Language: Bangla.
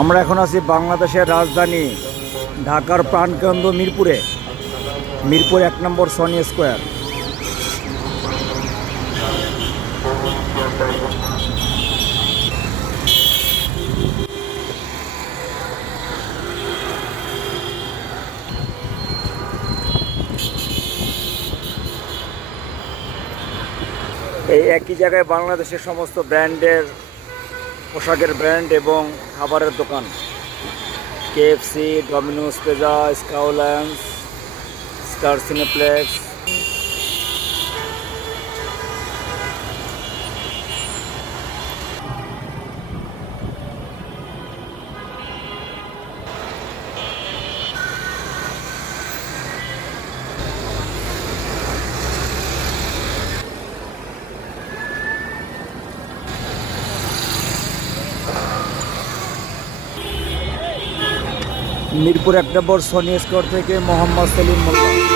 আমরা এখন আছি বাংলাদেশের রাজধানী ঢাকার প্রাণকেন্দ্র মিরপুরে। Mirpur 1 number Sony square. এই একই জায়গায় বাংলাদেশের সমস্ত ব্র্যান্ডের পোশাকের ব্র্যান্ড এবং খাবারের দোকান, কেএফসি, ডমিনোস পিজা, স্কাউল্যান্স, star cineplex. Mirpur 1 number Sony square থেকে মোহাম্মদ সেলিম মোল্লা।